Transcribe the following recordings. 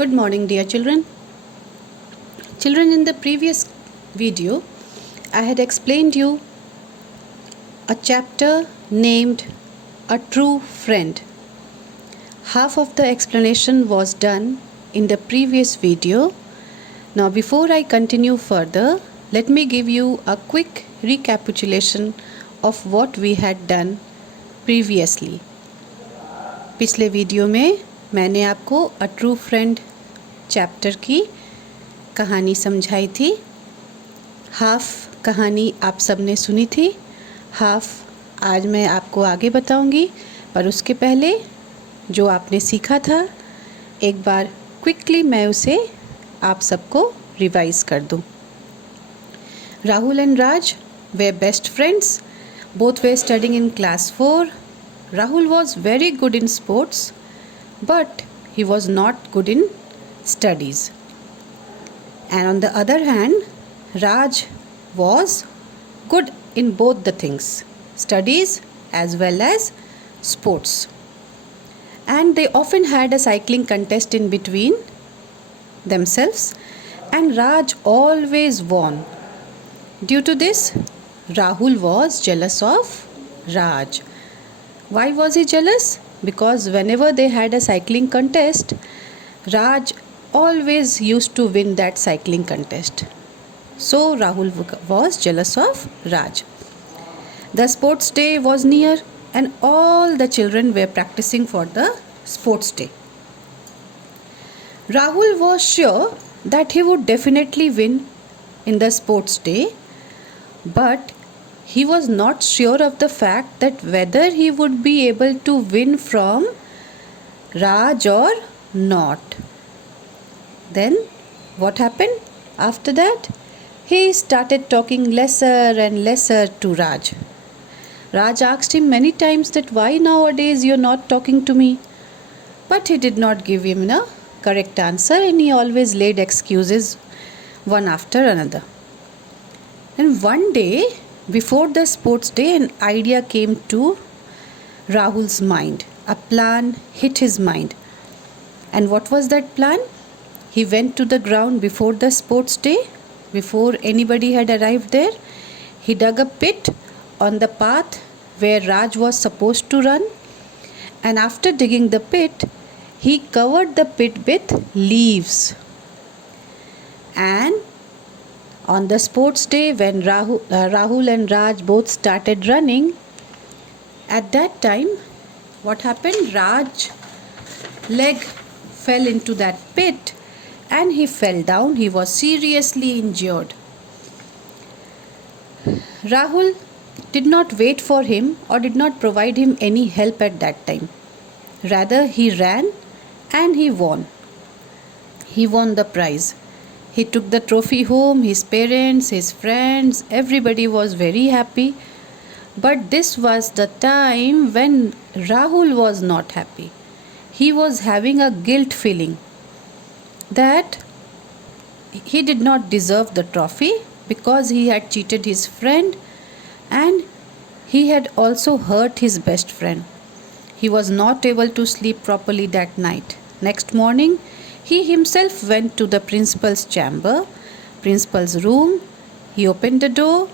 Good morning, dear children. Children, in the previous video, I had explained you a chapter named A True Friend. Half of the explanation was done in the previous video. Now, before I continue further, let me give you a quick recapitulation of what we had done previously. पिछले video में मैंने आपको a true friend chapter की कहानी समझाई थी। Half कहानी आप सबने सुनी थी, हाफ आज मैं आपको आगे बताऊंगी। पर उसके पहले जो आपने सीखा था एक बार क्विकली मैं उसे आप सबको रिवाइज कर दूं। Rahul and Raj way best friends, both way studying in class 4. Rahul was very good in sports, but he was not good in studies. And on the other hand, Raj was good in both the things, studies as well as sports. And they often had a cycling contest in between themselves, and Raj always won. Due to this, Rahul was jealous of Raj. Why was he jealous? Because whenever they had a cycling contest, Raj always used to win that cycling contest. So Rahul was jealous of Raj. The sports day was near and all the children were practicing for the sports day. Rahul was sure that he would definitely win in the sports day, but he was not sure of the fact that whether he would be able to win from Raj or not. Then what happened after that? He started talking lesser and lesser to Raj. Raj asked him many times that why nowadays you're not talking to me. But he did not give him a correct answer, and he always laid excuses one after another. And one day, before the sports day, an idea came to Rahul's mind. A plan hit his mind. And what was that plan? He went to the ground before the sports day, before anybody had arrived there. He dug a pit on the path where Raj was supposed to run. And after digging the pit, he covered the pit with leaves. And on the sports day, when Rahul and Raj both started running, at that time, what happened? Raj's leg fell into that pit and he fell down. He was seriously injured. Rahul did not wait for him or did not provide him any help at that time. Rather, he ran and he won. He won the prize. He took the trophy home. His parents, his friends, everybody was very happy. But this was the time when Rahul was not happy. He was having a guilt feeling that he did not deserve the trophy because he had cheated his friend and he had also hurt his best friend. He was not able to sleep properly that night. Next morning, he himself went to the principal's chamber, principal's room. He opened the door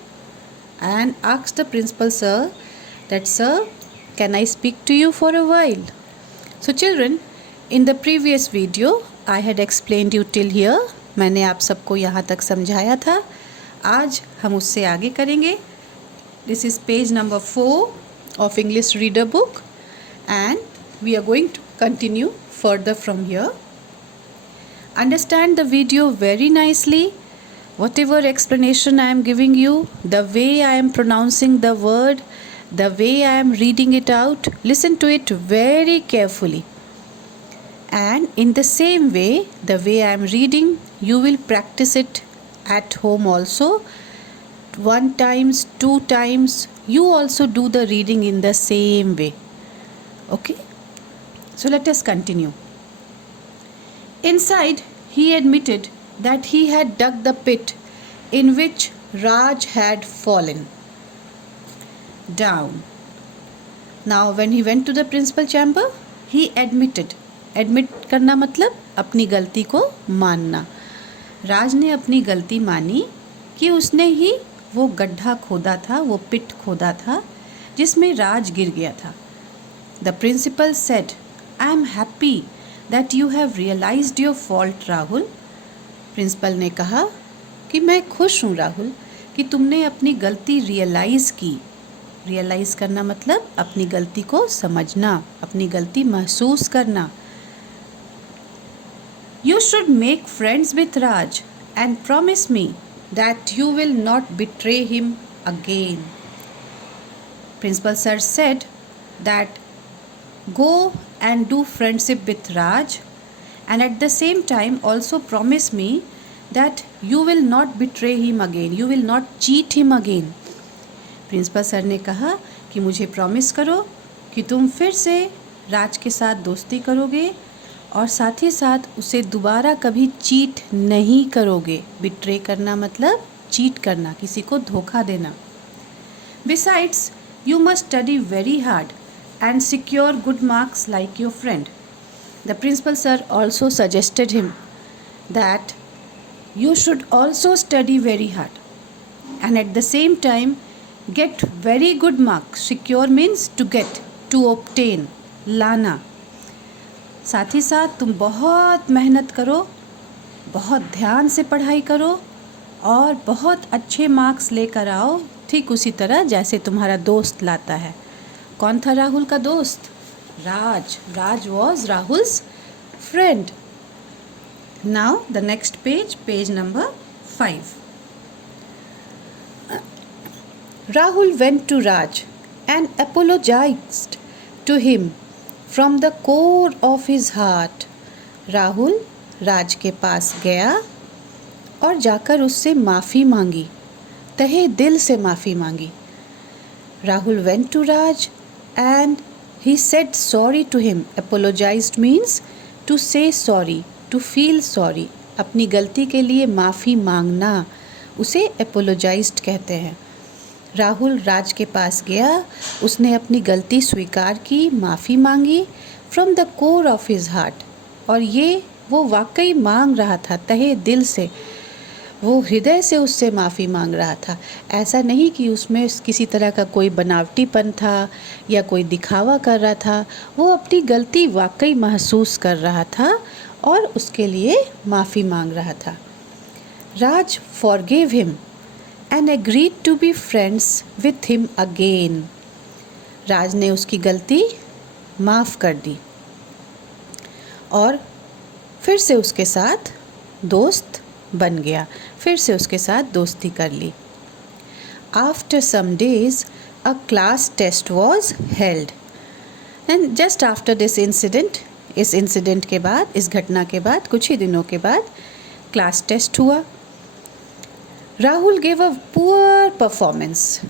and asked the principal sir that, "Sir, can I speak to you for a while?" So children, in the previous video, I had explained you till here. मैंने आप सबको यहाँ तक समझाया था. आज हम उससे आगे करेंगे. This is page number 4 of English Reader Book and we are going to continue further from here. Understand the video very nicely. Whatever explanation I am giving you, the way I am pronouncing the word, the way I am reading it out, listen to it very carefully. And in the same way, the way I am reading, you will practice it at home also. 1 times, 2 times, you also do the reading in the same way. Okay? So let us continue. Inside, he admitted that he had dug the pit in which Raj had fallen down. Now, when he went to the principal chamber, he admitted. Admit करना मतलब अपनी गलती को मानना। राज ने अपनी गलती मानी कि उसने ही वो गड्ढा खोदा था, वो पिट खोदा था जिसमें राज गिर गया था। The principal said, I am happy that you have realised your fault Rahul. Principal ने कहा कि मैं खुश हूँ राहुल कि तुमने अपनी गलती रियलाइज़ की। रियलाइज़ करना मतलब अपनी गलती को समझना, अपनी गलती महसूस करना। You should make friends with Raj and promise me that you will not betray him again. Principal sir said that go and do friendship with Raj and at the same time also promise me that you will not betray him again. You will not cheat him again. Principal sir ने कहा कि मुझे promise करो कि तुम फिर से राज के साथ दोस्ती करोगे और साथ ही साथ उसे दोबारा कभी चीट नहीं करोगे। बिट्रे करना मतलब चीट करना, किसी को धोखा देना। Besides you must study very hard and secure good marks like your friend. The principal sir also suggested him that you should also study very hard and at the same time get very good marks. Secure means to get, to obtain, लाना। साथ ही साथ तुम बहुत मेहनत करो, बहुत ध्यान से पढ़ाई करो और बहुत अच्छे मार्क्स लेकर आओ, ठीक उसी तरह जैसे तुम्हारा दोस्त लाता है। कौन था राहुल का दोस्त? राज। राज was Rahul's friend. Now the next page, page number 5. Rahul went to Raj and apologized to him from the core of his heart. Rahul Raj के पास गया और जाकर उससे माफ़ी मांगी, तहे दिल से माफ़ी मांगी। Rahul went to Raj and he said sorry to him. Apologized means to say sorry, to feel sorry. अपनी गलती के लिए माफ़ी मांगना उसे apologized कहते हैं। राहुल राज के पास गया, उसने अपनी गलती स्वीकार की, माफ़ी मांगी from the core of his heart. और ये वो वाकई मांग रहा था, तहे दिल से, वो हृदय से उससे माफ़ी मांग रहा था। ऐसा नहीं कि उसमें किसी तरह का कोई बनावटीपन था या कोई दिखावा कर रहा था। वो अपनी गलती वाकई महसूस कर रहा था और उसके लिए माफ़ी मांग रहा था। Raj forgive him and agreed to be friends with him again. Raj ने उसकी गलती माफ़ कर दी और फिर से उसके साथ दोस्त बन गया, फिर से उसके साथ दोस्ती कर ली। After some days, a class test was held. And just after this incident, इस इंसिडेंट के बाद, इस घटना के बाद कुछ ही दिनों के बाद क्लास टेस्ट हुआ। Rahul gave a poor performance.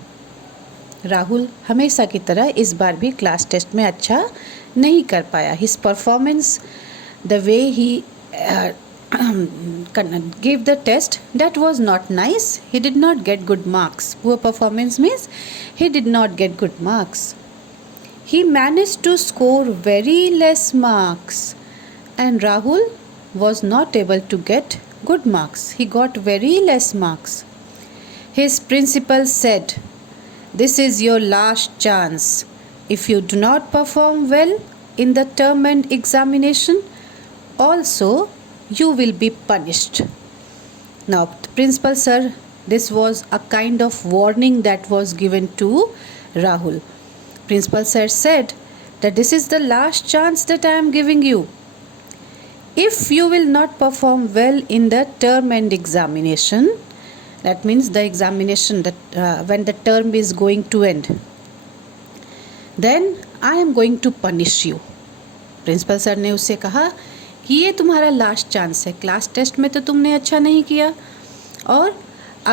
Rahul हमेशा की तरह इस बार भी क्लास टेस्ट में अच्छा नहीं कर पाया। His performance, the way he gave the test, that was not nice. He did not get good marks. Poor performance means he did not get good marks. He managed to score very less marks and Rahul was not able to get good marks. He got very less marks. His principal said, "This is your last chance. If you do not perform well in the term end examination, also you will be punished." Now, the principal sir, this was a kind of warning that was given to Rahul. Principal sir said that this is the last chance that I am giving you. If you will not perform well in the term end examination, that means the examination that when the term is going to end, then I am going to punish you. Principal sir ने उससे कहा कि ये तुम्हारा last chance है। Class test में तो तुमने अच्छा नहीं किया और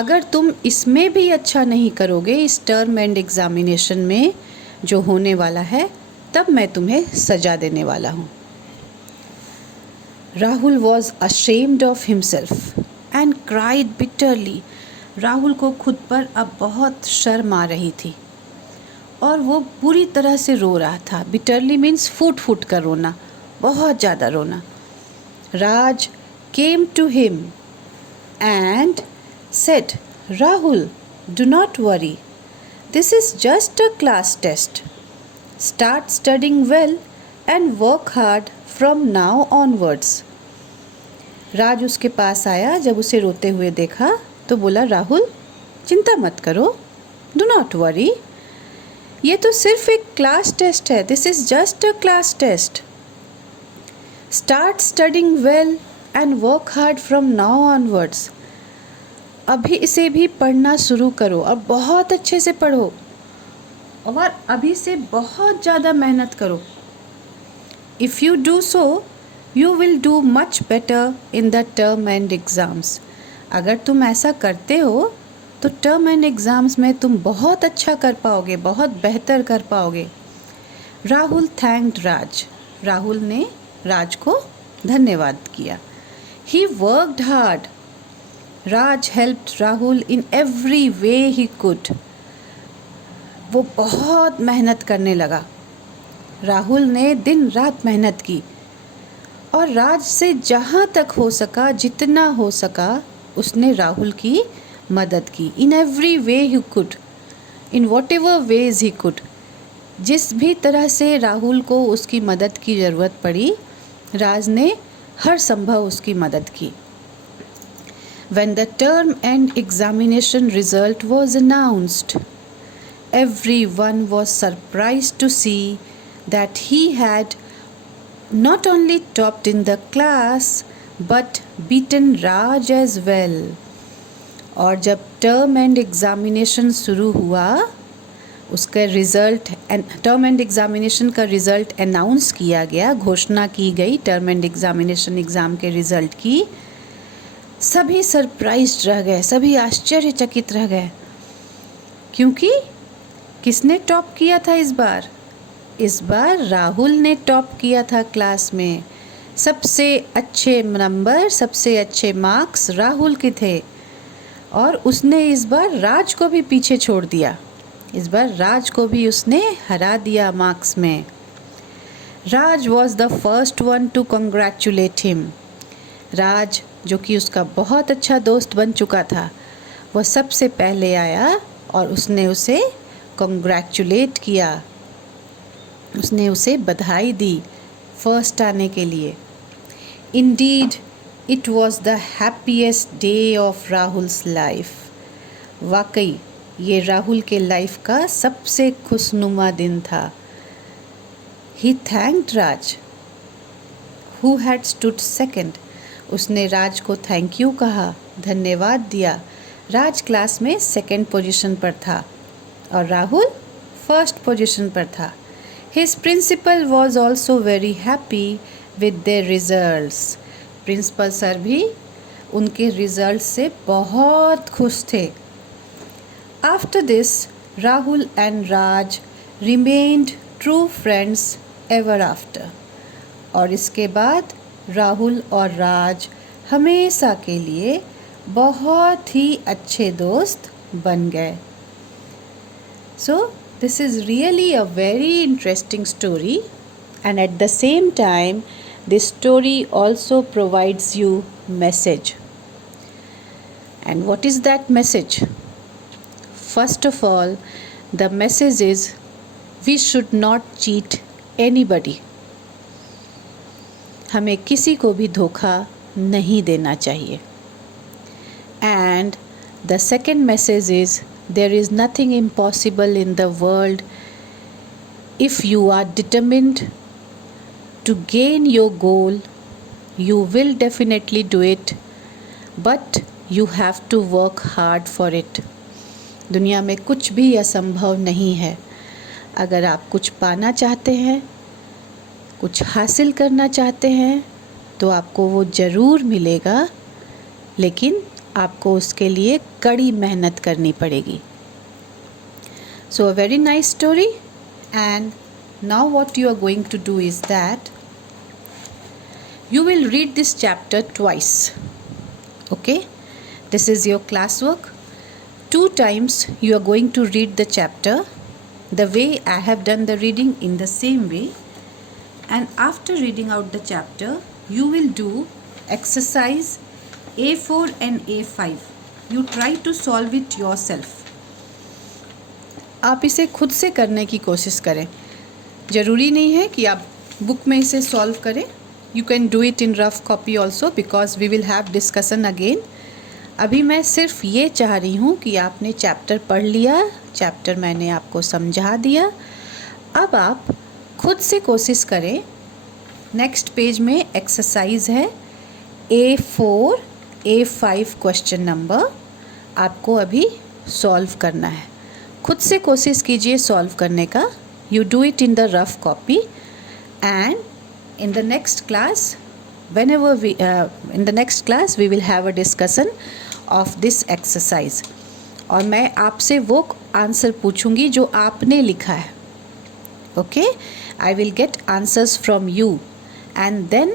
अगर तुम इसमें भी अच्छा नहीं करोगे, इस टर्म एंड एग्जामिनेशन में जो होने वाला है, तब मैं तुम्हें सजा देने वाला हूँ। Rahul was ashamed of himself and cried bitterly. Rahul को खुद पर अब बहुत शर्म आ रही थी और वो बुरी तरह से रो रहा था। बिटरली मीन्स फूट फूट कर रोना, बहुत ज़्यादा रोना। Raj came to him and said, Rahul, do not worry. This is just a class test. Start studying well and work hard from now onwards. राज उसके पास आया, जब उसे रोते हुए देखा तो बोला, राहुल चिंता मत करो, डू नॉट वरी, ये तो सिर्फ एक क्लास टेस्ट है. This is just a class test. Start studying well and work hard from now onwards. अभी इसे भी पढ़ना शुरू करो और बहुत अच्छे से पढ़ो और अभी से बहुत ज़्यादा मेहनत करो. If you do so you will do much better in the term and exams. अगर तुम ऐसा करते हो तो टर्म एंड एग्ज़ाम्स में तुम बहुत अच्छा कर पाओगे, बहुत बेहतर कर पाओगे. राहुल थैंक्ड राज. राहुल ने राज को धन्यवाद किया. He worked hard. Raj helped Rahul in every way he could. वो बहुत मेहनत करने लगा. राहुल ने दिन रात मेहनत की और राज से जहाँ तक हो सका, जितना हो सका, उसने राहुल की मदद की. In every way he could, in whatever ways he could. जिस भी तरह से राहुल को उसकी मदद की ज़रूरत पड़ी, राज ने हर संभव उसकी मदद की. When the term and examination result was announced, everyone was surprised to see that he had not only topped in the class but beaten Raj as well. और जब टर्म एंड एग्ज़ामिनेशन शुरू हुआ, उसका रिज़ल्ट टर्म एंड एग्ज़ामिनेशन का result announce किया गया, घोषणा की गई टर्म एंड एग्ज़ामिनेशन एग्ज़ाम के रिज़ल्ट की. सभी सरप्राइज्ड रह गए, सभी आश्चर्यचकित रह गए. क्योंकि किसने टॉप किया था इस बार? इस बार राहुल ने टॉप किया था क्लास में. सबसे अच्छे नंबर, सबसे अच्छे मार्क्स राहुल के थे और उसने इस बार राज को भी पीछे छोड़ दिया. इस बार राज को भी उसने हरा दिया मार्क्स में. Raj was the first one to congratulate him. Raj, जो कि उसका बहुत अच्छा दोस्त बन चुका था, वह सबसे पहले आया और उसने उसे कंग्रेचुलेट किया. उसने उसे बधाई दी फर्स्ट आने के लिए. Indeed it was the happiest day of Rahul's life. वाकई ये राहुल के लाइफ का सबसे खुशनुमा दिन था. He thanked Raj who had stood second. उसने राज को थैंक यू कहा, धन्यवाद दिया. राज क्लास में सेकेंड पोजीशन पर था और राहुल फर्स्ट पोजीशन पर था. His principal was also very happy with their results. Principal sir भी उनके रिजल्ट से बहुत खुश थे. After this Rahul and Raj remained true friends ever after. और इसके बाद राहुल और राज हमेशा के लिए बहुत ही अच्छे दोस्त बन गए. So this is really a very interesting story and at the same time this story also provides you message. And what is that message? First of all, the message is we should not cheat anybody. हमें किसी को भी धोखा नहीं देना चाहिए. And the second message is there is nothing impossible in the world if you are determined to gain your goal. You will definitely do it, but you have to work hard for it. दुनिया में कुछ भी असंभव नहीं है. अगर आप कुछ पाना चाहते हैं, कुछ हासिल करना चाहते हैं, तो आपको वो ज़रूर मिलेगा, लेकिन आपको उसके लिए कड़ी मेहनत करनी पड़ेगी. So a very nice story. And now what you are going to do is that you will read this chapter twice. Okay? This is your classwork. 2 times you are going to read the chapter the way I have done the reading, in the same way. And after reading out the chapter, you will do exercise A4 and A5. You try to solve it yourself. आप इसे खुद से करने की कोशिश करें. ज़रूरी नहीं है कि आप बुक में इसे सॉल्व करें. You can do it in rough copy also because we will have discussion again. अभी मैं सिर्फ ये चाह रही हूँ कि आपने चैप्टर पढ़ लिया, चैप्टर मैंने आपको समझा दिया. अब आप खुद से कोशिश करें. नेक्स्ट पेज में एक्सरसाइज है A4 A5 क्वेश्चन नंबर, आपको अभी सॉल्व करना है. खुद से कोशिश कीजिए सॉल्व करने का. You do it in the rough copy and in the next class we will have a discussion of this exercise. और मैं आपसे वो आंसर पूछूंगी जो आपने लिखा है. Okay, I will get answers from you and then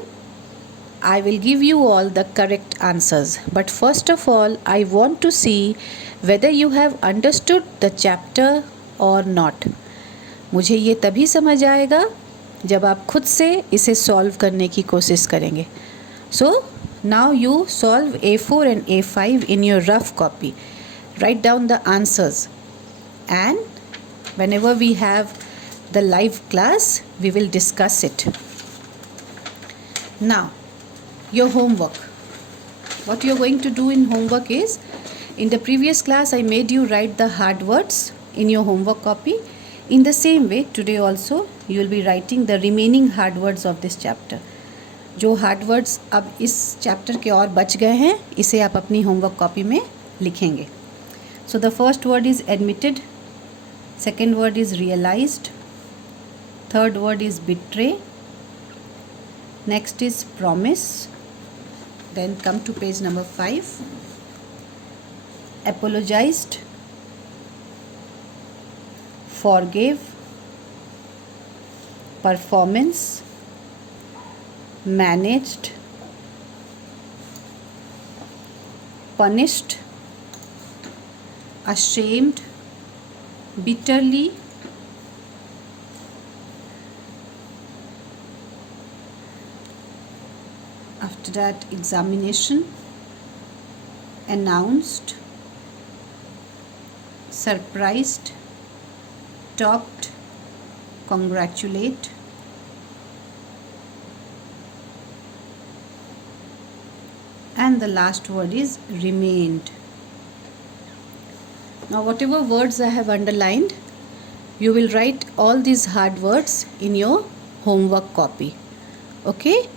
I will give you all the correct answers. But first of all, I want to see whether you have understood the chapter or not. मुझे ये तभी समझ आएगा जब आप खुद से इसे सॉल्व करने की कोशिश करेंगे. So now you solve A4 and A5 in your rough copy. Write down the answers and whenever we have the live class we will discuss it. Now your homework. What you are going to do in homework is, in the previous class I made you write the hard words in your homework copy. In the same way today also you will be writing the remaining hard words of this chapter. जो hard words अब इस chapter के और बच गए हैं इसे आप अपनी homework copy में लिखेंगे. So the first word is admitted, second word is realized, third word is betray, next is promise, then come to page number 5, apologized, forgave, performance, managed, punished, ashamed, bitterly, after that examination, announced, surprised, topped, congratulate, and the last word is remained. Now whatever words I have underlined, you will write all these hard words in your homework copy. Okay,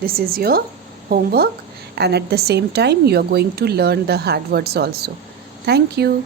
this is your homework and at the same time you are going to learn the hard words also. Thank you.